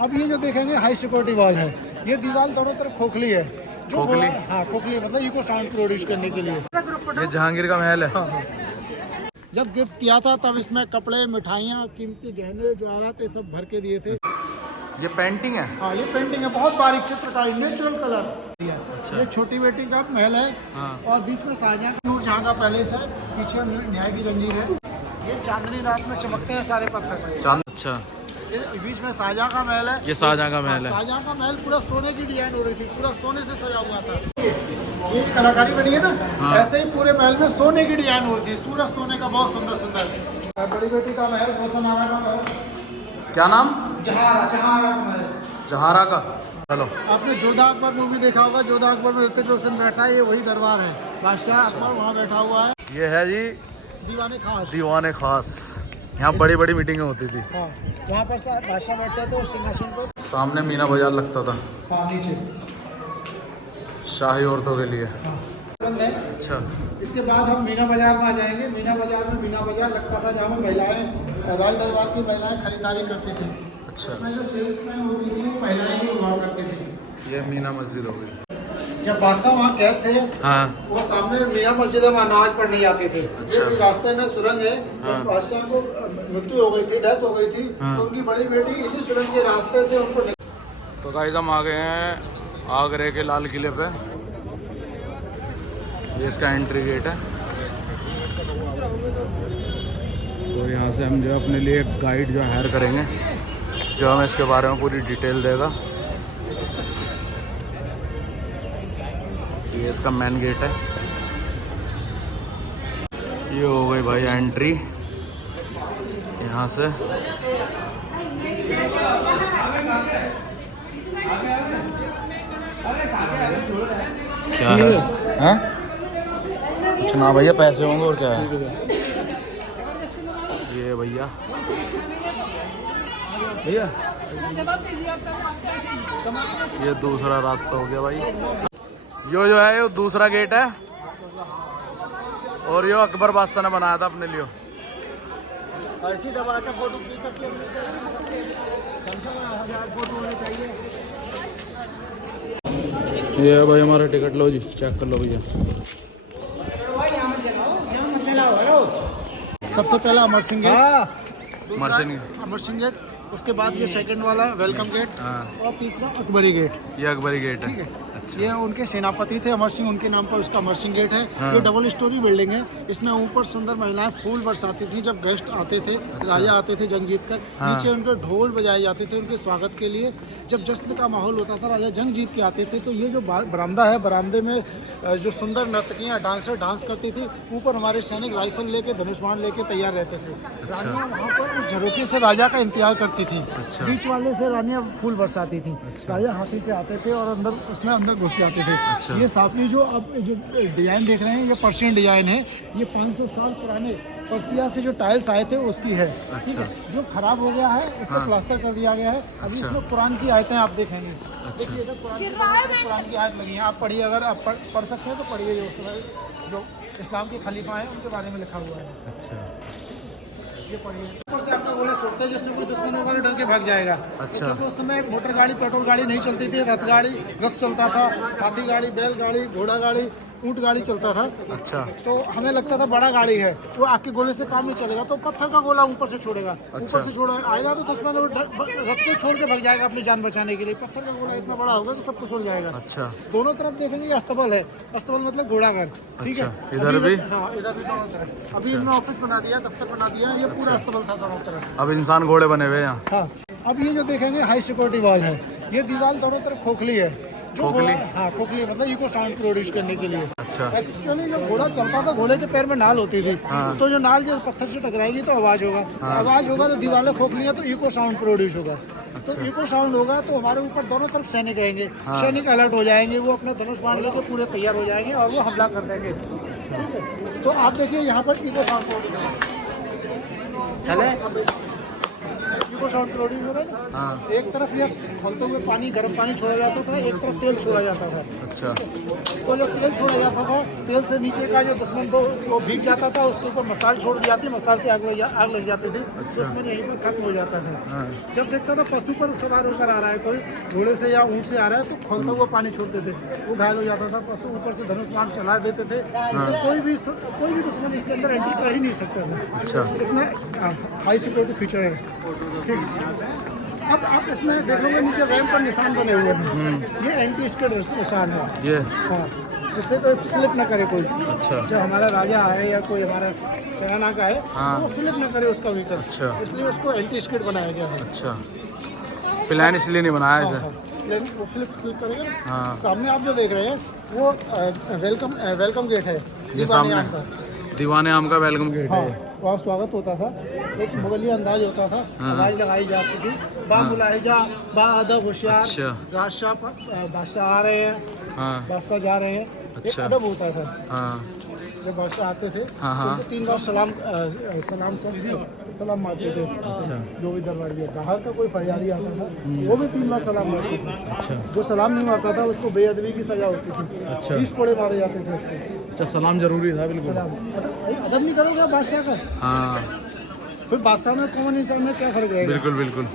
अब ये जो देखेंगे हाई सिक्योरिटी वॉल है, ये दीवार दोनों तरफ खोखली है। जो खोखली? हाँ, खोखली मतलब इको साउंड प्रोड्यूस करने के लिए। ये जहांगीर का महल है। हाँ हाँ। जब गिफ्ट किया था तब इसमें कपड़े, मिठाइयाँ, कीमती गहने, ज्वारात ये सब भर के दिए थे। ये पेंटिंग है। हाँ, ये पेंटिंग है, बहुत बारीक चित्रकारी, नेचुरल कलर। अच्छा। ये छोटी बेटी का महल है। हाँ। और बीच में शाहजहां नूरजहां का पैलेस है, पीछे न्याय की जंजीर है। ये चांदनी रात में चमकते हैं सारे पत्थर। चांद। अच्छा। ये बीच में शाहजहां का महल है। ये शाहजहां का महल है। शाहजहां का महल पूरा सोने की डिजाइन हो रही थी, पूरा सोने से सजा हुआ था। ये कलाकारी बनी है ना। हाँ। ऐसे ही पूरे महल में सोने की डिजाइन हो रही थी, सूरज सोने का, बहुत सुंदर सुंदर। बड़ी बेटी का महल, रोशनारा का महल। क्या नाम? जहारा का महल। जहारा का। चलो। आपने जोधा अकबर मूवी देखा होगा, जोधा अकबर में ऋतिक रोशन बैठा है, ये वही दरबार है। बादशाह अकबर वहाँ बैठा हुआ है। ये है जी दीवाने खास। दीवाने खास। यहाँ बड़ी बड़ी मीटिंगें होती थी। हाँ, वहाँ पर बादशाह बैठते थे सिंहासन पर। सामने मीना बाजार लगता था। हाँ, नीचे शाही औरतों के लिए। हाँ, बंद है। अच्छा। इसके बाद हम मीना बाजार में आ जाएंगे। मीना बाजार में मीना बाजार लगता था, जहाँ महिलाएं, राज दरबार की महिलाएं खरीदारी करती थी। अच्छा। उसमें जो सेल्समैन होती थी वो महिलाएं ही हुआ करती थी। ये मीना मस्जिद हो गई। जब बादशाह वहाँ कैद थे, हाँ। वो सामने मीना मस्जिद में नमाज पढ़ने जाते थे। अच्छा। ये रास्ते में सुरंग है। हाँ। जब बादशाह को मृत्यु हो गई थी, डेथ हो गई थी, हाँ। तो उनकी बड़ी बेटी इसी सुरंग के रास्ते से उनको। तो गाइस हम आ गए हैं आगरे के लाल किले पे। ये इसका एंट्री गेट है। तो यहाँ से हम जो है अपने लिए एक गाइड जो हायर करेंगे, जो हमें इसके बारे में पूरी डिटेल देगा। ये इसका मेन गेट है। ये हो गई भाई एंट्री यहाँ से। क्या है? हैं? कुछ ना भैया, पैसे होंगे और क्या है। ये भैया ये दूसरा रास्ता हो गया भाई। यो जो है ये दूसरा गेट है, और यो अकबर बादशाह ने बनाया था अपने लिए। ऐसी दबा के फोटो क्लिक करके फोटो होनी चाहिए। ये है भाई हमारा टिकट, लो जी चेक कर लो भैया। सबसे पहला अमर सिंह गेट। अमर सिंह गेट, उसके बाद ये सेकंड वाला वेलकम गेट। हाँ। और तीसरा अकबरी गेट। ये अकबरी गेट है। अच्छा। ये उनके सेनापति थे अमर सिंह, उनके नाम पर उसका अमर सिंह गेट है। हाँ। ये डबल स्टोरी बिल्डिंग है। इसमें ऊपर सुंदर महिलाएं फूल बरसाती थी जब गेस्ट आते थे। अच्छा। राजा आते थे जंग जीत कर। हाँ। नीचे उनके ढोल बजाए जाते थे उनके स्वागत के लिए। जब जश्न का माहौल होता था, राजा जंग जीत के आते थे, तो ये जो बरामदा है, बरामदे में जो सुंदर नर्तकियाँ डांसर डांस करती थी, ऊपर हमारे सैनिक राइफल लेके, धनुष्मान लेके तैयार रहते थे। रानियाँ वहाँ पर उस झरोखे से राजा का इंतजार करती थी। अच्छा। बीच वाले से रानियाँ फूल बरसाती थी। अच्छा। राजा हाथी से आते थे और अंदर घुस जाते थे। अच्छा। ये साथी जो अब जो डिजाइन देख रहे हैं, ये पर्शियन डिजाइन है। ये 500 साल पुराने पर्सिया से जो टाइल्स आए थे उसकी है। अच्छा। जो खराब हो गया है इस पर प्लास्टर कर दिया गया है। अभी इसमें कुरान की आयतें आप देखेंगे। देखिए इधर कुरान की आयत लगी है, आप पढ़िए, अगर आप पढ़ सकते हैं तो पढ़िए। जो इस्लाम के खलीफा हैं उनके बारे में लिखा हुआ है। अच्छा। ये पढ़िए। ऊपर से आपका गोला छोड़ता है जिससे कोई दुश्मन होगा डर के भाग जाएगा। अच्छा। तो उस समय मोटर गाड़ी, पेट्रोल गाड़ी नहीं चलती थी, रथ चलता था, हाथी गाड़ी, बैल गाड़ी, घोड़ा गाड़ी, ऊंट गाड़ी चलता था। अच्छा। तो हमें लगता था बड़ा गाड़ी है, वो आपके गोले से काम नहीं चलेगा, तो पत्थर का गोला ऊपर से छोड़ेगा। अच्छा। ऊपर से छोड़ा आएगा तो दुश्मन रथ को छोड़ के भाग जाएगा अपनी जान बचाने के लिए। पत्थर का गोला इतना बड़ा होगा कि सब कुछ उड़ जाएगा। अच्छा। दोनों तरफ देखेंगे ये अस्तबल है। अस्तबल मतलब घोड़ाघर। ठीक है। इधर भी? हाँ, इधर भी दोनों तरफ। अभी इनमें ऑफिस बना दिया, दफ्तर बना दिया। ये पूरा अस्तबल था दोनों तरफ। अब इंसान घोड़े बने हुए हैं। हाँ। अब ये जो देखेंगे हाई सिक्योरिटी वॉल है। ये दीवार दोनों तरफ खोखली है। खोखली? हाँ, खोखली मतलब इको साउंड प्रोड्यूस करने के लिए। अच्छा। एक्चुअली जो घोड़ा चलता था, घोड़े के पैर में नाल होती थी। हाँ। तो जो नाल जो पत्थर से टकराएगी तो आवाज होगा। हाँ। आवाज होगा तो दीवारें खोखली है तो इको साउंड प्रोड्यूस होगा। अच्छा। तो इको साउंड होगा तो हमारे ऊपर दोनों तरफ सैनिक रहेंगे। हाँ। सैनिक अलर्ट हो जाएंगे, वो अपने धनुष बाण लेके पूरे तैयार हो जाएंगे और वो हमला कर देंगे। तो आप देखिए यहाँ पर इको साउंड प्रोड्यूस एको साउंड प्रोड्यूस हो रहा है ना, हाँ एक तरफ ये खौलते हुए पानी, गर्म पानी छोड़ा जाता था, एक तरफ तेल छोड़ा जाता था। अच्छा तो जो तेल छोड़ा जाता था, तेल से नीचे का जो दुश्मन को वो भीग जाता था, उसके ऊपर मसाल छोड़ दी जाती, मसाल से आग लग जाती थी, दुश्मन यहीं पर खत्म हो जाता था। हाँ जब देखता था पशु पर सवार होकर आ रहा है कोई, घोड़े से या ऊँट से आ रहा है, तो खोलता हुआ पानी छोड़ते थे, वो घायल हो जाता था। पशु ऊपर से धनुष बाण चला देते थे, इससे कोई भी दुश्मन इसके अंदर एंट्री कर ही नहीं सकता था। अच्छा इतना हाई सिक्योरिटी फीचर है। ठीक, अब आप इसमें देखोगे नीचे रैम पर निशान बने हुए हैं, ये एंटी स्किड निशान है। ये हाँ, जिससे कोई स्लिप ना करे कोई। अच्छा जो हमारा राजा है या कोई हमारा सेना का है, हाँ। वो स्लिप ना करे उसका व्हीकल, अच्छा। इसलिए उसको एंटी स्किड बनाया गया है। अच्छा प्लान इसलिए नहीं बनाया हाँ, इसे। हाँ। लेकिन वो स्लिप करेगा ना। हाँ सामने आप जो देख रहे हैं वो वेलकम गेट है, ये दीवाने सामने आम का। दीवाने आम का वेलकम गेट हाँ, है। वहाँ स्वागत होता था, एक मुगली अंदाज होता था, आवाज लगाई जाती थी, बा मुलाहिजा, बा अदब होशियार, अच्छा। बादशाह आ रहे हैं, हाँ बादशाह जा रहे हैं, एक अच्छा। अदब होता था। हाँ जब बादशाह आते थे हाँ, हाँ। तो उनको 3 बार सलाम मारते थे। अच्छा जो भी दरबारी है, बाहर का कोई फरियादी आता था वो भी 3 बार सलाम मारते थे। अच्छा जो सलाम नहीं मारता था उसको बेअदबी की सजा होती थी, अच्छा। 20 कोड़े मारे जाते थे उसको। अच्छा सलाम जरूरी था बिल्कुल। सलाम अदब नहीं करोगे आप बादशाह का, हाँ फिर बादशाह में कौन इंसान में क्या फर्क रहेगा। बिल्कुल बिल्कुल।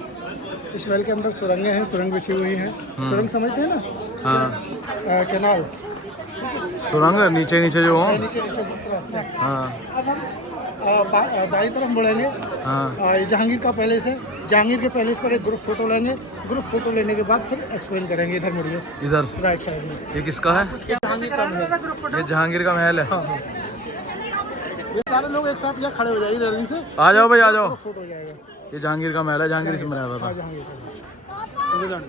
इस महल के अंदर सुरंगें हैं, सुरंग बिछी हुई हैं। सुरंग समझते हैं ना, हाँ कैनाल, सुरंग नीचे नीचे जो हो। नीचे नीचे गुप्त रास्ते। हाँ अब हम दाई तरफ मुड़ेंगे, हाँ ये जहांगीर का पैलेस है, जहांगीर के पैलेस पर एक ग्रुप फोटो लेंगे, ग्रुप फोटो लेने के बाद फिर एक्सप्लेन करेंगे। इधर मुड़िए, इधर राइट साइड में, ये किसका है? ये जहांगीर का महल है। ये जहांगीर का महल है। हाँ हाँ, ये सारे लोग एक साथ यहाँ खड़े हो जाएंगे रेलिंग से, आ जाओ भाई आ जाओ। ग्रुप फोटो हो जाएगा। ये जहांगीर का महल है, जहांगीर इसमें रहता हाँ, था। जहांगीर का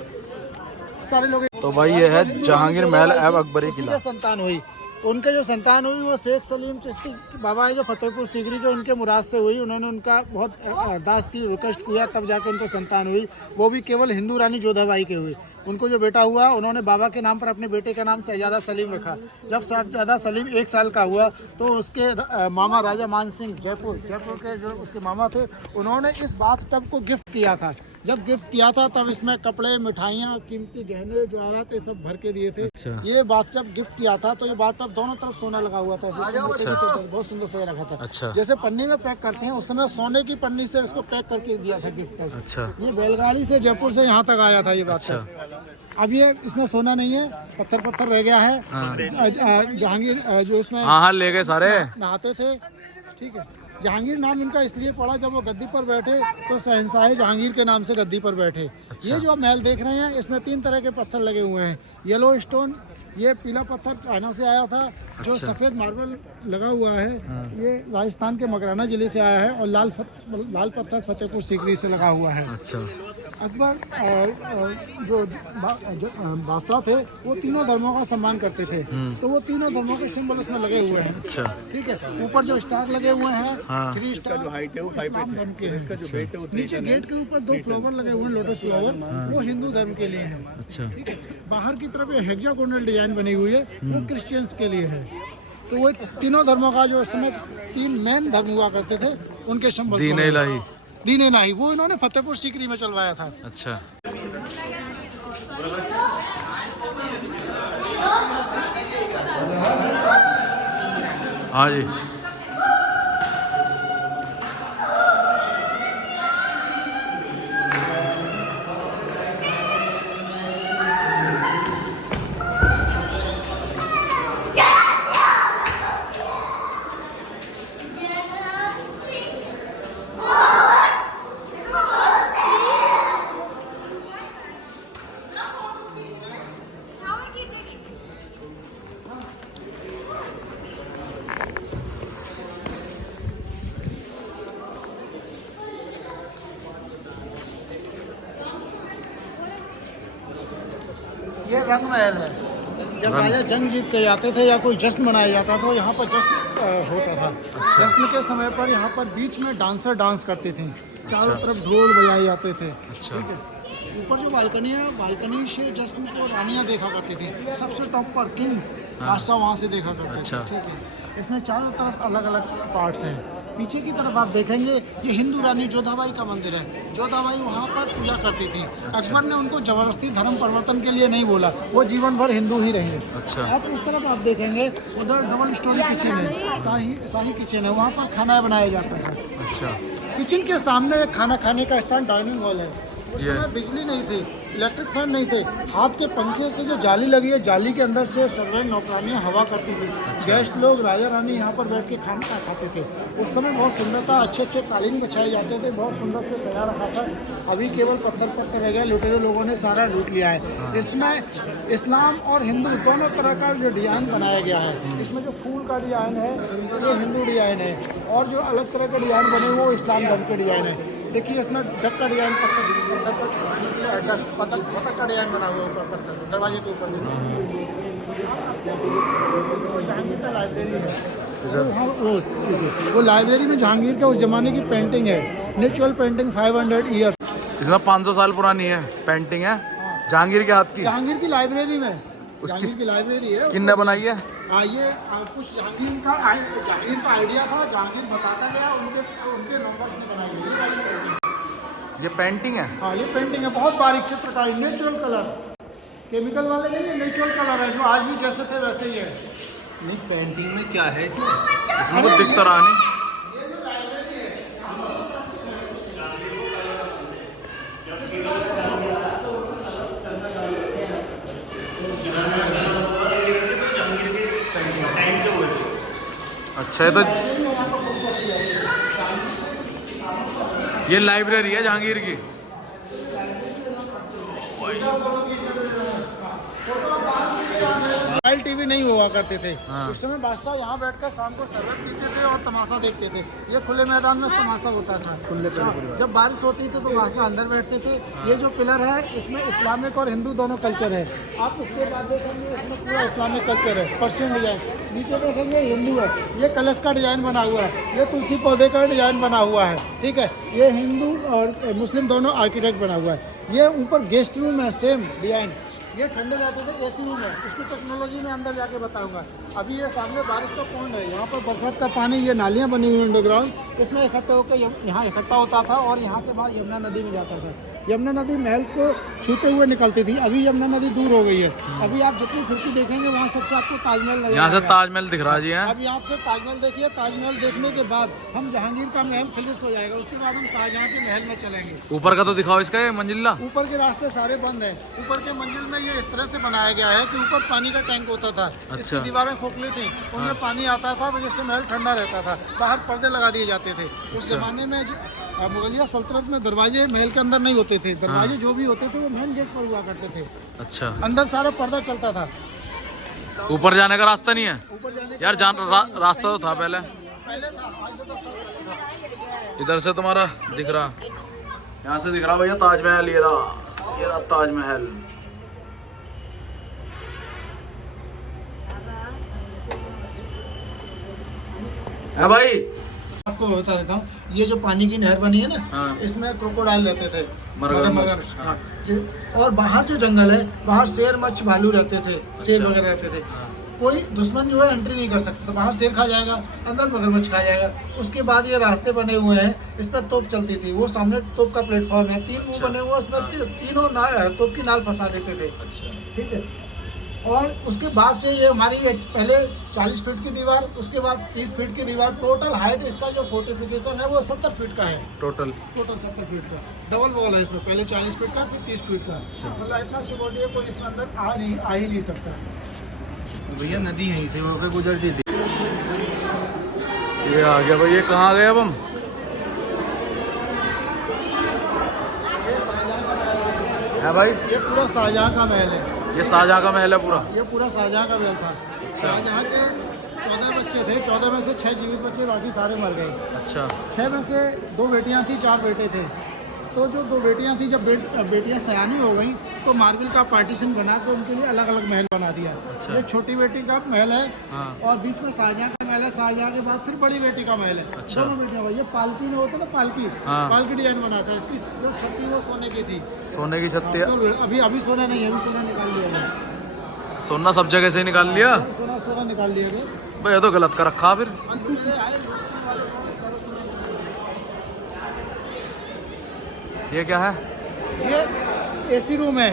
सारे लोग। तो भाई ये है जहांगीर महल एवं अकबरी उसी किला। के संतान हुई, उनके जो संतान हुई वो शेख सलीम चिश्ती बाबा है जो फतेहपुर सीकरी के, उनके मुराद से हुई। उन्होंने उनका बहुत अरदास की, रिक्वेस्ट किया, तब जाकर उनको संतान हुई। वो भी केवल हिंदू रानी जोधाबाई के हुए। उनको जो बेटा हुआ उन्होंने बाबा के नाम पर अपने बेटे का नाम शहजादा सलीम रखा। जब शहजादा सलीम 1 साल का हुआ तो उसके मामा राजा मान सिंह जयपुर के जो उसके मामा थे, उन्होंने इस बाथ टब को गिफ्ट किया था। जब गिफ्ट किया था तब इसमें कपड़े, मिठाइयाँ, कीमती गहने, जवाहरात ये सब भर के दिए थे। अच्छा। ये बाथ टब गिफ्ट किया था तो ये बाथ टब दोनों तरफ सोना लगा हुआ था, बहुत सुंदर सजा रखा था। अच्छा। जैसे पन्नी में पैक करते हैं, उस समय सोने की पन्नी से उसको पैक करके दिया था गिफ्ट। अच्छा ये बैलगाड़ी से जयपुर से यहाँ तक आया था ये बात। अब ये इसमें सोना नहीं है, पत्थर रह गया है। हाँ। जहांगीर जो इसमें हाँ हाँ ले गए सारे। नहाते थे, ठीक है। जहांगीर नाम इनका इसलिए पड़ा, जब वो गद्दी पर बैठे तो शहंशाह जहांगीर के नाम से गद्दी पर बैठे। अच्छा। ये जो महल देख रहे हैं इसमें 3 तरह के पत्थर लगे हुए हैं। येलो स्टोन, ये पीला पत्थर चाइना से आया था। जो अच्छा। सफ़ेद मार्बल लगा हुआ है, हाँ। ये राजस्थान के मकराना जिले से आया है। और लाल पत्थर फतेहपुर सीकरी से लगा हुआ है। अच्छा अकबर जो बादशाह थे वो तीनों धर्मों का सम्मान करते थे, तो वो तीनों धर्मों के सिंबल उसमें लगे हुए हैं। अच्छा ठीक है, ऊपर जो स्टार लगे हुए हैं, हाँ। 3 स्टार जो हाइट है वो 5 धर्म के हैं। नीचे गेट के ऊपर 2 फ्लावर लगे हुए हैं, लोटस फ्लावर, वो हिंदू धर्म के लिए हैं। अच्छा बाहर की तरफ ये हेक्सागोनल डिजाइन बनी हुई है, वो क्रिश्चियंस के लिए है। तो वो तीनों धर्मों का जो उस समय 3 मेन धर्म हुआ करते थे, उनके सिंबल दीन इलाही। दीन इलाही वो इन्होंने फतेहपुर सीकरी में चलवाया था। अच्छा हाँ जी। ये रंग महल है। जब राजा जंग जीत के जाते थे या कोई जश्न मनाया जाता था, यहाँ पर जश्न होता था। जश्न के समय पर यहाँ पर बीच में डांसर डांस करते थे, चारों तरफ ढोल बजाए जाते थे। अच्छा ठीक है, ऊपर जो बालकनी है, बालकनी से जश्न को रानियाँ देखा करती थी। सबसे टॉप पर किंग बादशाह वहाँ से देखा करते थे। अच्छा। ठीक है, इसमें चारों तरफ अलग अलग पार्ट्स हैं। पीछे की तरफ आप देखेंगे ये हिंदू रानी जोधाबाई का मंदिर है। जोधाबाई वहाँ पर पूजा करती थी। अकबर ने उनको जबरदस्ती धर्म परिवर्तन के लिए नहीं बोला, वो जीवन भर हिंदू ही रहे। अच्छा। आप उस तरफ आप देखेंगे उधर डबल स्टोरी किचन है, शाही किचन है, वहाँ पर खाना बनाया जाता है। अच्छा। किचन के सामने खाना खाने का स्थान डाइनिंग हॉल है। उस समय बिजली नहीं थी, इलेक्ट्रिक फैन नहीं थे, हाथ के पंखे से जो जाली लगी है, जाली के अंदर से सर्वेंट नौकरानियाँ हवा करती थी। गेस्ट लोग राजा रानी यहाँ पर बैठ के खाना खाते थे। उस समय बहुत सुंदर था, अच्छे अच्छे कालीन बिछाए जाते थे, बहुत सुंदर से सजा रखा था। अभी केवल पत्थर रह गए, लुटेरे लोगों ने सारा लूट लिया है। इसमें इस्लाम और हिंदू दोनों तरह का जो डिज़ाइन बनाया गया है। इसमें जो फूल का डिज़ाइन है ये हिंदू डिज़ाइन है, और जो अलग तरह के डिज़ाइन बने वो इस्लाम धर्म के डिज़ाइन है। देखिए इसमें डक का डिज़ाइन, पतंग का डिज़ाइन बना हुआ है ऊपर पत्थर दरवाजे के ऊपर। जहांगीर का लाइब्रेरी है, वो लाइब्रेरी में जहांगीर के उस जमाने की पेंटिंग है, नेचुरल पेंटिंग 500 ईयर्स। इसमें 500 साल पुरानी है पेंटिंग है जहांगीर के हाथ की। जहांगीर की लाइब्रेरी में जहांगीर की लाइब्रेरी है। किसने बनाई है? ये कुछ जहांगीर का आइडिया था, जहांगीर बताता गया, उनके नंबर्स ने बनाई ये पेंटिंग है। हाँ ये पेंटिंग है, बहुत बारीक चित्रकारी, नेचुरल कलर, केमिकल वाले नहीं है, नेचुरल कलर है जो आज भी जैसे थे वैसे ही है। नहीं पेंटिंग में क्या है इसमें? इसमें कुछ दिख तो रहा नहीं। अच्छा है तो ये लाइब्रेरी है जहांगीर की। मोबाइल टीवी नहीं हुआ करते थे। हाँ। इस समय बादशाह यहाँ बैठकर शाम को शरबत पीते थे और तमाशा देखते थे। ये खुले मैदान में तमाशा होता था। जब बारिश होती थी तो बादशाह अंदर बैठते थे। ये जो पिलर है इसमें इस्लामिक और हिंदू दोनों कल्चर है। आप इसके बाद देखेंगे इसमें पूरा इस्लामिक कल्चर है, पर्शियन डिजाइन। नीचे देखेंगे हिंदू है, ये कलश का डिजाइन बना हुआ है, ये तुलसी पौधे का डिजाइन बना हुआ है, ठीक है। ये हिंदू और मुस्लिम दोनों आर्किटेक्ट बना हुआ है। ये ऊपर गेस्ट रूम है, सेम डिजाइन। ये ठंडे रहते थे, एसी रूम है। इसकी टेक्नोलॉजी में अंदर जाके बताऊंगा। अभी ये सामने बारिश का पॉन्ड है, यहाँ पर बरसात का पानी, ये नालियाँ बनी हुई अंडरग्राउंड, इसमें इकट्ठा होकर यहाँ इकट्ठा होता था और यहाँ के बाद यमुना नदी में जाता था। यमुना नदी महल को छूते हुए निकलती थी। अभी यमुना नदी दूर हो गई है। अभी आप जितनी खिड़की देखेंगे वहाँ सबसे आपको ताजमहल नजर यहाँ से आएगा। ताजमहल दिख रहा जी है। अभी आपसे ताजमहल देखिए। ताजमहल देखने के बाद हम जहांगीर का महल फिनिश हो जाएगा, उसके बाद हम शाहजहाँ के महल में चलेंगे। ऊपर का तो दिखाओ इसका, ये मंजिला। ऊपर के रास्ते सारे बंद हैं। ऊपर के मंजिल में ये इस तरह से बनाया गया है कि ऊपर पानी का टैंक होता था। इसकी दीवारें खोखली थी, उनमें पानी आता था तो जिससे महल ठंडा रहता था। बाहर पर्दे लगा दिए जाते थे। उस जमाने में मुगलिया सल्तनत में दरवाजे महल के अंदर नहीं होते थे। दरवाजे जो भी होते थे वो मेन गेट पर हुआ करते थे। अच्छा। अंदर सारा पर्दा चलता था। ऊपर जाने का रास्ता नहीं है ऊपर जाने यार? रास्ता तो था पहले था, 5 से 10 साल पहले था। इधर से तुम्हारा दिख रहा, यहाँ से दिख रहा भैया ताजमहल। ये रहा ताजमहल। है भाई। आपको मैं बता देता हूँ, ये जो पानी की नहर बनी है ना, हाँ। इसमें क्रोकोडाइल रहते थे, मगरमच्छ। हाँ। और बाहर जो जंगल है, बाहर शेर, मच्छ, भालू रहते थे, शेर वगैरह रहते थे। कोई दुश्मन जो है एंट्री नहीं कर सकता था। बाहर शेर खा जाएगा, अंदर मगरमच्छ खा जाएगा। उसके बाद ये रास्ते बने हुए हैं, इस पर तोप चलती थी। वो सामने तोप का प्लेटफॉर्म है, 3 मुंह बने हुए, उसमें तीनों तोप की नाल फंसा देते थे, ठीक है। और उसके बाद से ये हमारी पहले 40 फीट की दीवार, उसके बाद 30 फीट की दीवार। टोटल हाइट इसका जो फोर्टिफिकेशन है वो 70 फीट का है। टोटल 70 फीट का डबल वॉल है इसमें। पहले 40 फीट का, फिर 30 फीट का। मतलब इतना सिक्योरिटी है, कोई इसमें अंदर आ ही नहीं सकता। भैया नदी यहीं से होकर गुजरती थी। ये आ गया भाई। ये कहाँ गए अब हम? है भाई, ये पूरा शाहजहाँ का महल है। ये शाहजहाँ का महल है पूरा। ये पूरा शाहजहाँ का महल था। शाहजहाँ के 14 बच्चे थे, 14 में से 6 जीवित बचे, बाकी सारे मर गए। अच्छा। 6 में से 2 बेटियां थी, 4 बेटे थे। तो जो 2 बेटियां थी, जब बेटियां सयानी हो गई तो मार्बल का पार्टीशन बना के उनके लिए अलग अलग महल बना दिया। अच्छा। ये छोटी बेटी का महल है। हाँ। और बीच में शाहजहाँ का महल है। शाहजहाँ के बाद फिर बड़ी बेटी का महल है। अच्छा। दोनों बेटियां हुई। ये पालकी में होता ना, पालकी, हाँ। पालकी डिजाइन बना था। इसकी जो छत थी वो सोने की थी। सोने की छत थी। तो अभी सोना नहीं है, अभी सोना निकाल लिया गया। सोना सब जगह से निकाल लिया सोना निकाल लिया गया। भाई। ये तो गलत कर रखा फिर। ये क्या है? ये एसी रूम है,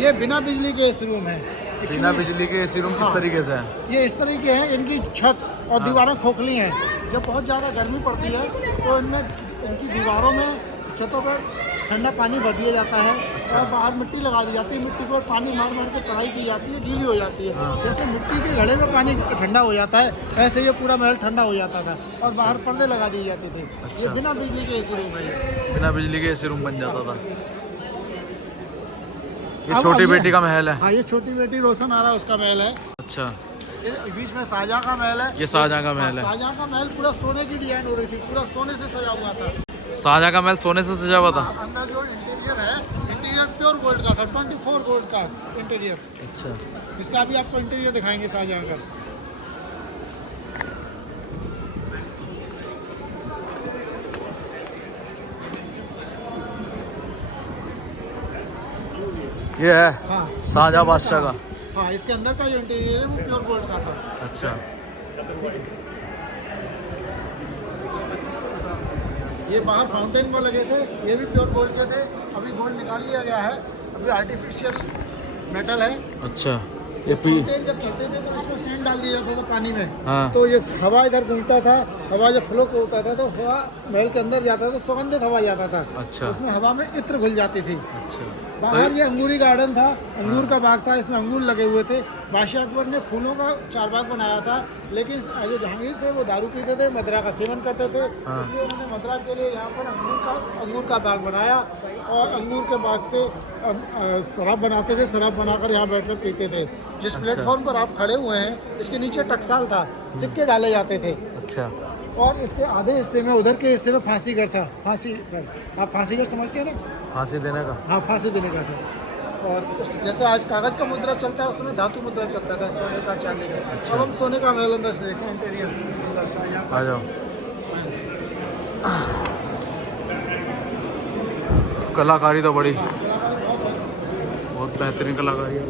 ये बिना बिजली के एसी रूम है। बिना बिजली के एसी रूम किस तरीके से है? ये इस तरीके हैं, इनकी छत और दीवारें खोखली हैं। जब बहुत ज़्यादा गर्मी पड़ती है तो इनमें इनकी दीवारों में छतों पर ठंडा पानी भर दिया जाता है और बाहर मिट्टी लगा दी जाती है। मिट्टी पर पानी मार मार के कढ़ाई की जाती है, गीली हो जाती है। जैसे मिट्टी के घड़े में पानी ठंडा हो जाता है, ऐसे ये पूरा महल ठंडा हो जाता था और बाहर पर्दे लगा दिए जाते थे। ये बिना बिजली के एसी रूम है। बिना बिजली के एसी रूम बन जाता था। ये छोटी बेटी का महल है। हाँ, ये छोटी बेटी रोशन आरा उसका महल है। अच्छा, ये बीच में शाहजहां का महल है। ये शाहजहां का महल है। शाहजहां का महल पूरा सोने की डिजाइन हो रही थी, पूरा सोने से सजा हुआ था। शाहजहां का महल सोने से सजा हुआ था। अंदर जो इंटीरियर है, इंटीरियर प्योर गोल्ड का था, 24 गोल्ड का इंटीरियर। अच्छा, इसका अभी आपको इंटीरियर दिखाएंगे शाहजहां का। ये है हाँ, शाहजहां बादशाह का। हाँ, इसके अंदर का जो इंटीरियर है वो प्योर गोल्ड का था। अच्छा, ये बाहर फाउंटेन पर लगे थे, ये भी प्योर गोल्ड के थे। अभी गोल्ड निकाल लिया गया है, अभी आर्टिफिशियल मेटल है। अच्छा, ये पी फाउंटेन जब चलते थे तो इसमें सेंड डाल दिया जाता था पानी में। हाँ। तो ये हवा इधर घूमता था, हवा जब फ्लो होता था तो हवा महल के अंदर जाता था, सुगंधित हवा जाता था। अच्छा, उसमें हवा में इत्र घुल जाती थी। अच्छा। बाहर ये अंगूरी गार्डन था, अंगूर का बाग था, इसमें अंगूर लगे हुए थे। बादशाह अकबर ने फूलों का चारबाग बनाया था, लेकिन जो जहांगीर थे वो दारू पीते थे, मदरा का सेवन करते थे। इसलिए उन्होंने मदरा के लिए यहाँ पर अंगूर का बाग बनाया और अंगूर के बाग से शराब बनाते थे। शराब बनाकर यहाँ बैठकर पीते थे। जिस प्लेटफॉर्म पर आप खड़े हुए हैं, इसके नीचे टकसाल था, सिक्के डाले जाते थे। अच्छा, और इसके आधे हिस्से में, उधर के हिस्से में फांसीगढ़ था। फांसीगढ़, आप फांसीगढ़ समझते हैं ना? फांसी देने का। हाँ, फांसी देने का था। और जैसे आज कागज़ का मुद्रा चलता है, उस समय धातु मुद्रा चलता था, सोने का, चांदी का। अब हम सोने का महल अंदर से देखते हैं, इंटीरियर अंदर से। आ जाओ। कलाकारी तो बड़ी, बहुत बेहतरीन कलाकारी है।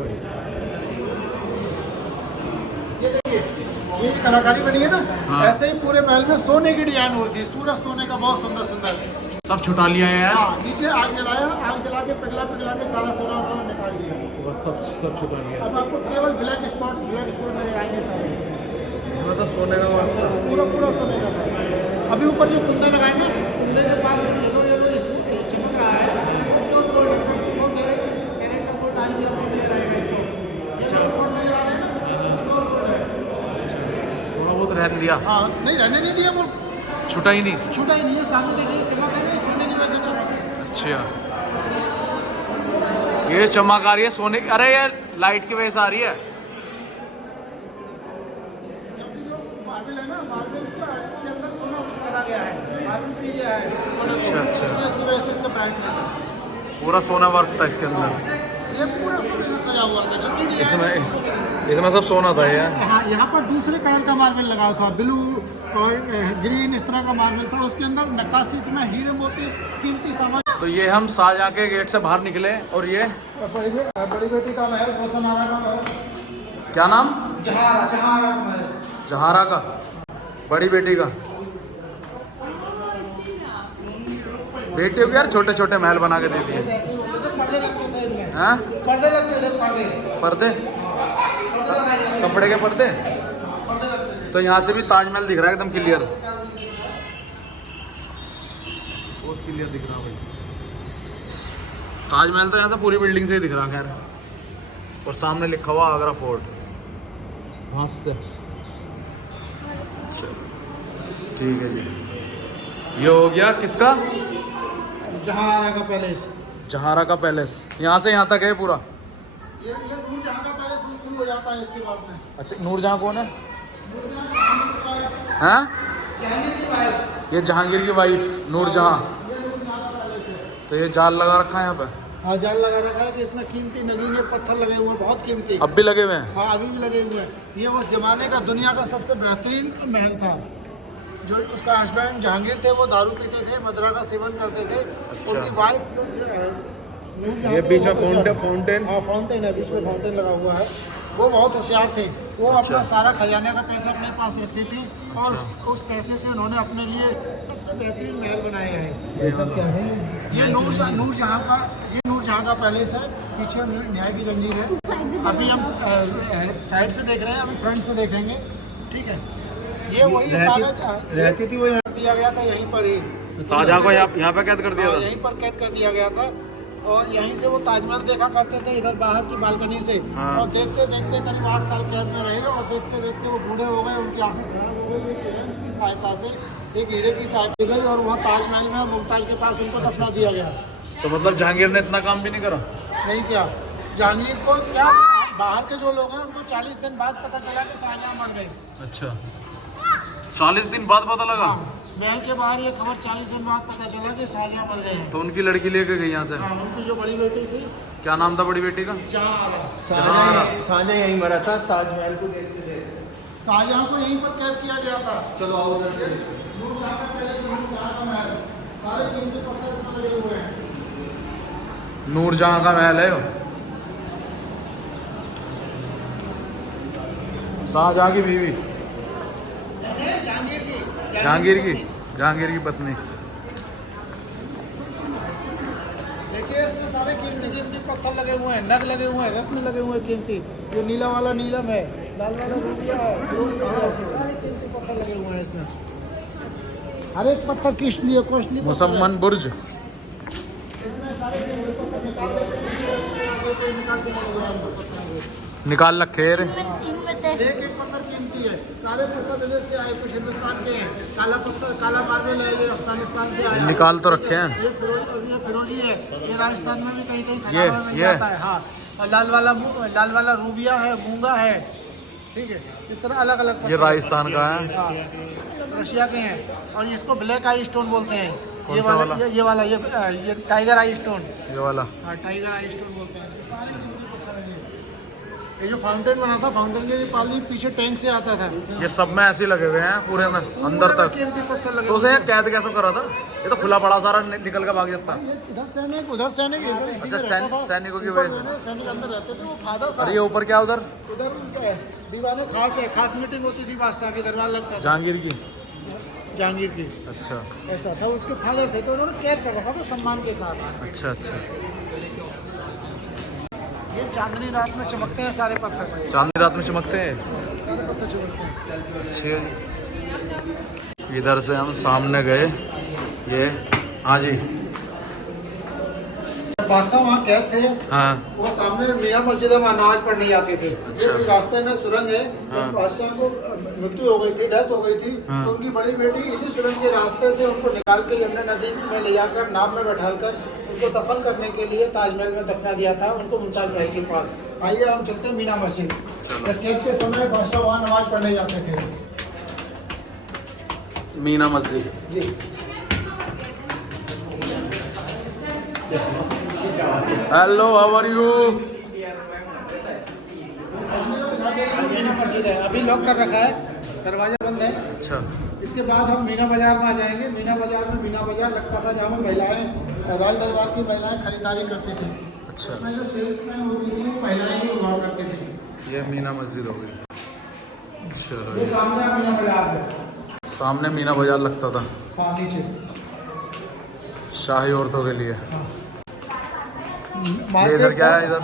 ये देखिए, ये कलाकारी बनी है ना, हाँ। ऐसे ही पूरे महल में सोने की डिजाइन होती है। सूरज सोने का, बहुत सुंदर सुंदर। सब छुटा लिया है यार। हाँ, नीचे आग जलाया, आग जला के पिघला के सारा सोना उन्होंने निकाल दिया। बस सब छुटा लिया। अब आपको केवल ब्लैक स्पॉट नजर आएंगे सारे। मतलब सोने का पूरा सोने का था। अभी ऊपर जो कुंदन लगाएंगे, कुंदन के पास येलो चमक रहा है, वो गोल्ड वो कैरेट का गोल्ड आएंगे, वो नजर आएगा इसको। ये जो स्पॉट नजर आ रहे हैं ना, वो गोल्ड है। थोड़ा बहुत रहने दिया। हाँ, नहीं रहने नहीं दिया, वो छुटा ही नहीं। छूटा ही नहीं है। सामने देखिए, चमक रही है, सोने की वजह से चमक है। अच्छा, ये चमक आ रही है सोने की। अरे यार, लाइट की वजह से आ रही है। मार्बल है ना, मार्बल के अंदर सोना चला गया है, मार्बल पी गया है सोने को। अच्छा। इसकी वजह से इसका ब्राइटनेस है। पूरा सोना वर्क था इसके अंदर। ये पूरा सोने से सजा हुआ था, जितनी डिजाइन है, सब सोने की। इसमें सब सोना था यार। हाँ, यहाँ पर दूसरे कलर का मार्बल लगा था, ब्लू और ग्रीन, इस तरह का मार्बल था। उसके अंदर नक्काशी में हीरे मोती, कीमती सामान। तो ये हम शाहजहां के गेट से बाहर निकले और ये बड़ी बेटी का महल, रोशन आरा का महल। क्या नाम? जहारा का महल। जहारा का, बड़ी बेटी का। बेटियों को यार छोटे छोटे महल बना के दे दिए। ऐसे होते थे, पर्दे लगते थे इनमें। हाँ, पर्दे लगते थे, पर्दे पर्दे, लगाए जाते थे। कपड़े के पर्दे। पर्दे लगते थे। तो यहाँ से भी ताजमहल दिख रहा है एकदम क्लियर, बहुत क्लियर दिख रहा है भाई। ताजमहल तो यहाँ से पूरी बिल्डिंग से ही दिख रहा है खैर। और सामने लिखा हुआ आगरा फोर्ट, भास्य। ठीक है जी, ये हो गया किसका? जहारा का पैलेस। जहारा का पैलेस। यहाँ से यहाँ तक है पूरा। ये नूरजहां का पैलेस शुरू हो जाता है इसके बाद में। अच्छा, नूरजहां कौन है? नूरजहां हाँ, जहांगीर की वाइफ। ये जहांगीर की वाइफ नूरजहां। ये नूरजहां का पैलेस है। तो ये जाल लगा रखा है यहाँ पे। हाँ, जाल लगा रखा है कि इसमें कीमती नगीने पत्थर लगे हुए हैं, बहुत कीमती। अब भी लगे हुए हैं। हाँ, अभी भी लगे हुए हैं। ये उस जमाने का दुनिया का सबसे बेहतरीन महल था। जो उसका हस्बैंड जहांगीर थे, वो दारू पीते थे, मदरा का सेवन करते थे। उनकी वाइफ ये बीच में फाउंटेन। हाँ, फाउंटेन है, बीच में फाउंटेन लगा हुआ है। वो बहुत होशियार थे। वो अपना सारा खजाने का पैसा अपने पास रखते थे और उस पैसे से उन्होंने अपने लिए सबसे बेहतरीन महल बनाए हैं। ये सब क्या है? ये नूरजहां का पैलेस है। पीछे न्याय की जंजीर है। अभी हम साइड से देख रहे हैं, अभी फ्रंट से देखेंगे। ठीक है, ये वही रहती थी वो यहाँ। दिया गया था यहीं पर ही। शाहजहां को यहाँ पे कैद कर दिया था। यहीं पर कैद कर दिया गया था और यहीं से वो ताजमहल देखा करते थे इधर बाहर की बालकनी से। और देखते देखते करीब 8 साल कैद में रहे और देखते देखते वो बूढ़े हो गए, उनकी आंखें खराब हो गई। एक लेंस की सहायता से, एक हीरे की सहायता दी गई और वहाँ ताजमहल में मुमताज के पास उनको दफना दिया गया। तो मतलब जहांगीर ने इतना काम भी नहीं करा? नहीं किया। जहांगीर को क्या, बाहर के जो लोग हैं उनको 40 दिन बाद पता चला कि शाहजहां मर गए। अच्छा, 40 दिन बाद पता लगा? महल के बाहर ये खबर 40 दिन बाद पता चला कि शाहजहां मर गए हैं। तो उनकी लड़की लेके गई यहाँ से? हाँ, उनकी जो बड़ी बेटी थी। क्या नाम था बड़ी बेटी का? शाहजहां यहीं मरा था, ताजमहल को देखते थे। शाहजहां को यहीं पर कैद किया गया था। चलो आओ उधर से। नूरजहां का पैलेस, नूरजहां का महल, सारे कीमती पत्थर इसमें लगे हुए हैं। नूरजहां का महल है। शाहजहां की बीवी, जहांगीर की पत्नी। देखिए इसमें सारे कीमती पत्थर लगे हुए हैं, नग लगे हुए हैं, रत्न लगे हुए हैं कीमती। जो नीला वाला नीलम है, लाल वाला रूबिया है, सारे कीमती पत्थर लगे हुए हैं इसमें। हर एक पत्थर किसलिए कॉस्टली मुसम्मन बुर्ज। इसमें सारे कीमती पत्थर निकाल निकाल रखे रे। एक एक पत्थर कीमती है। सारे पत्थर विदेश से आए, कुछ हिंदुस्तान के हैं। काला पत्थर, काला मार्बल है, ये अफगानिस्तान से आया। निकाल तो रखे हैं। ये फिरोजी है, ये राजस्थान में भी कहीं कहीं खदानों में मिल जाता है। हाँ, और लाल वाला रूबिया है, मूंगा है। ठीक है, इस तरह अलग अलग। ये राजस्थान का है। हाँ, रशिया के हैं और इसको ब्लैक आई स्टोन बोलते हैं। कौन सा वाला? ये टाइगर आई स्टोन। ये वाला? हाँ, टाइगर आई स्टोन बोलते हैं। सारे कीमती पत्थर हैं। ये जो फाउंटेन बना था, फाउंटेन के पानी पीछे टैंक से आता था। ये सब में ऐसे लगे हुए हैं पूरे में अंदर तक। कीमती पत्थर लगे। तो उसे कैद कैसे करा था? ये तो खुला पड़ा सारा निकल के भाग जाता। इधर सैनिक, उधर सैनिक, इधर इसी अच्छा, में रहता था। सैनिकों की वजह से सैनिक अंदर रहते थे। वो फादर था। अरे ये ऊपर क्या उधर? उधर उनके दीवाने खास है, खास मीटिंग होती थी, बादशाह की दरबार लगता था। जहांगीर की? जहांगीर की। अच्छा ऐसा था, उसके फादर थे तो उन्होंने कैद कर रखा था सम्मान के साथ। अच्छा अच्छा। ये चांदनी रात में चमकते हैं सारे पत्थर। चांदनी रात में चमकते हैं सारे पत्थर चमकते हैं। अच्छे। इधर से हम सामने गए। ये हाँ जी, बादशाह वहाँ कैद थे। हाँ वो सामने मियाँ मस्जिद है, वहाँ नमाज पढ़ने जाते थे। अच्छा। ये रास्ते में सुरंग है। हाँ। बादशाह को मृत्यु हो गई थी, डेथ हो गई थी। हाँ। तो उनकी बड़ी बेटी इसी सुरंग के रास्ते से उनको निकाल के यमुना नदी में ले जाकर नाव में बैठाकर उनको दफन करने के लिए ताजमहल में दफना दिया था, उनको मुमताज महल के पास। आइए हम चलते हैं मीना मस्जिद। कैद के समय बादशाह वहाँ नमाज पढ़ने जाते थे। मीना मस्जिद। जी, hello, how are you? Meena Masjid है, अभी लॉक कर रखा है, दरवाजा बंद है। अच्छा। इसके बाद हम मीना बाजार में आ जाएंगे। मीना बाजार में मीना बाजार लगता था जहाँ महिलाएं, राज दरबार की महिलाएं खरीदारी करती थी। अच्छा, उसमें जो सेल्समैन होती थी वो महिलाएं ही हुआ करती थी। ये मीना मस्जिद हो गई। चलो, ये सामने मीना बाजार है। सामने मीना बाजार लगता था हाँ, नीचे शाही औरतों के लिए। हाँ। ये इधर क्या है? इधर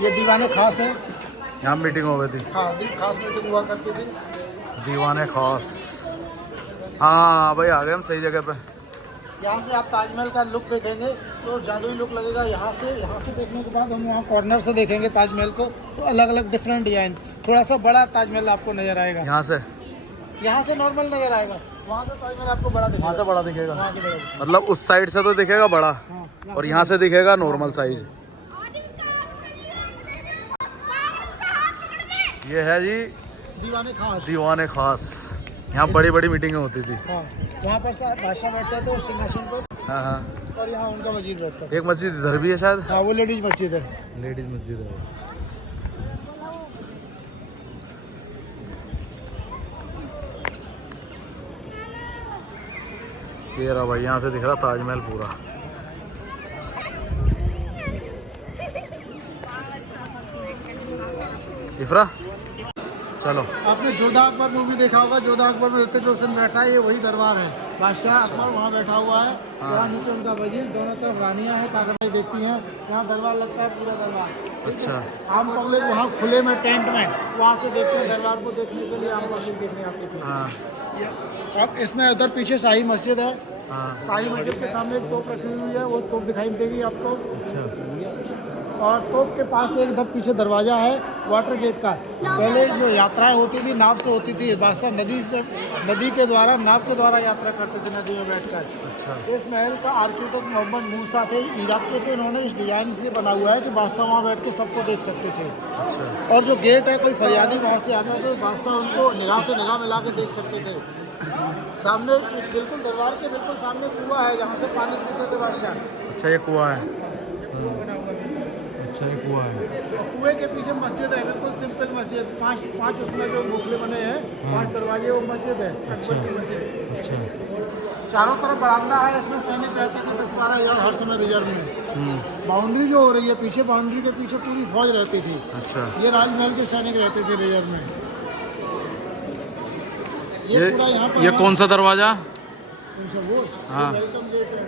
ये दीवाने खास है। यहाँ मीटिंग हो गई थी। हाँ, खास मीटिंग हुआ करती थी। दीवाने खास। हाँ भाई, आ गए हम सही जगह पे। यहाँ से आप ताजमहल का लुक देखेंगे तो जादुई लुक लगेगा। यहाँ से देखने के बाद हम वहाँ कॉर्नर से देखेंगे ताजमहल को, तो अलग अलग डिफरेंट डिजाइन, थोड़ा सा बड़ा ताजमहल आपको नजर आएगा। यहाँ से नॉर्मल नजर आएगा, वहाँ से ताजमहल आपको बड़ा दिखेगा। वहाँ से बड़ा दिखेगा, वहाँ से बड़ा दिखेगा। मतलब उस साइड से तो दिखेगा बड़ा। हाँ, और यहाँ से दिखेगा नॉर्मल साइज। ये है जी दीवाने खास। यहाँ बड़ी बड़ी मीटिंगें होती थी। हाँ, वहाँ पर बादशाह बैठते थे सिंहासन पर। हाँ हाँ। और यहाँ उनका वजीर बैठता था। एक मस्जिद इधर भी है शायद। हाँ, वो लेडीज मस्जिद है। लेडीज मस्जिद है। ये रहा भाई, यहाँ से दिख रहा ताजमहल पूरा। इफ्रा चलो। आपने जोधा अकबर मूवी देखा होगा, जोधा अकबर में ऋतिक रोशन बैठा है, ये वही दरबार है। बादशाह अकबर वहाँ बैठा हुआ है, यहाँ नीचे उनका वजीर, दोनों तरफ रानियाँ हैं, काकड़ाई देखती हैं। यहाँ दरबार लगता है पूरा दरबार। अच्छा आम पब्लिक वहाँ खुले में टेंट में वहाँ से देखते हैं दरबार को देखने के लिए, आम पब्लिक देखने आती है। हाँ अब इसमें उधर पीछे शाही मस्जिद है, हाँ शाही मस्जिद के सामने एक तोप रखी हुई है, वो तोप दिखाई देगी आपको। अच्छा और तोप के पास एक इधर पीछे दरवाजा है वाटर गेट का। पहले जो यात्राएं होती थी नाव से होती थी, बादशाह नदी के द्वारा नाव के द्वारा यात्रा करते थे नदी में बैठकर। अच्छा इस महल का आर्किटेक्ट मोहम्मद मूसा थे, इराक के थे। उन्होंने इस डिजाइन से बना हुआ है कि बादशाह वहाँ बैठ के सबको देख सकते थे। अच्छा और जो गेट है, कोई फरियादी वहाँ से आता था तो बादशाह उनको निगाह से निगाह मिला के देख सकते थे। सामने इस बिल्कुल दरबार के बिल्कुल सामने कुआं है, जहाँ से पानी पीते थे बादशाह। अच्छा ये कुआं है। अच्छा ये कुआं है। कुएं के पीछे मस्जिद है, बिल्कुल सिंपल मस्जिद। पांच उसमें जो मुखले बने हैं, 5 दरवाजे, वो मस्जिद है, अकबर की मस्जिद। अच्छा चारों तरफ बरामदा है, इसमें सैनिक रहते थे 10-12 हज़ार हर समय रिजर्व में। बाउंड्री जो हो रही है पीछे, बाउंड्री के पीछे पूरी फौज रहती थी। अच्छा ये राजमहल के सैनिक रहते थे रिजर्व में। ये पूरा यहाँ पर ये कौन सा दरवाजा? वो हाँ। वेलकम गेट है,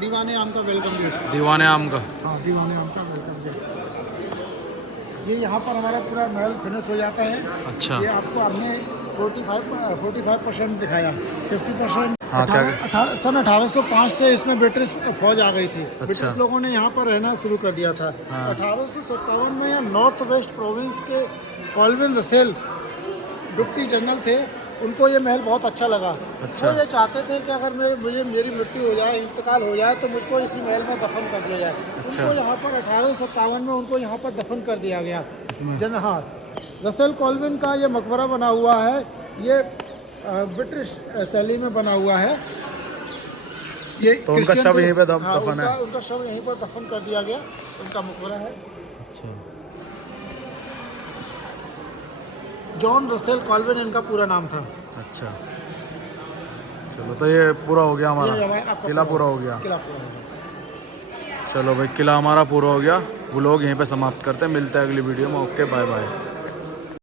दीवाने आम का वेलकम गेट। दीवाने आम का। हाँ, दीवाने आम का वेलकम गेट। ये यहाँ पर हमारा पूरा महल फिनिश हो जाता है। अच्छा ये आपको हमने 45% दिखाया, 50%। हाँ, क्या? सन 1805 से इसमें ब्रिटिश फौज आ गई थी। अच्छा। ब्रिटिश लोगों ने यहाँ पर रहना शुरू कर दिया था। हाँ। 1857 में यहाँ नॉर्थ वेस्ट प्रोविंस के कॉल्विन रसेल डिप्टी जनरल थे, उनको ये महल बहुत अच्छा लगा। अच्छा। वो ये चाहते थे कि अगर मेरी मृत्यु हो जाए, इंतकाल हो जाए, तो मुझको इसी महल में दफन कर दिया जाए। अच्छा। उनको यहाँ पर 1857 में उनको यहाँ पर दफन कर दिया गया। इसमें? हाँ, रसेल कॉल्विन का ये मकबरा बना हुआ है, ये ब्रिटिश शैली में बना हुआ है। ये तो उनका क्रिश्चियन शव यहीं पे हाँ, दफन है? उनका शव यहीं पर दफन कर दिया गया, उनका मकबरा है। अच्छा जॉन रसेल कॉल्विन इनका पूरा नाम था। अच्छा चलो, तो ये पूरा हो गया ये हमारा आपका किला पूरा हो गया। किला पूरा हो गया। चलो भाई, किला हमारा पूरा हो गया। व्लॉग यहीं पे समाप्त करते हैं, मिलते हैं अगली वीडियो में। Okay bye bye.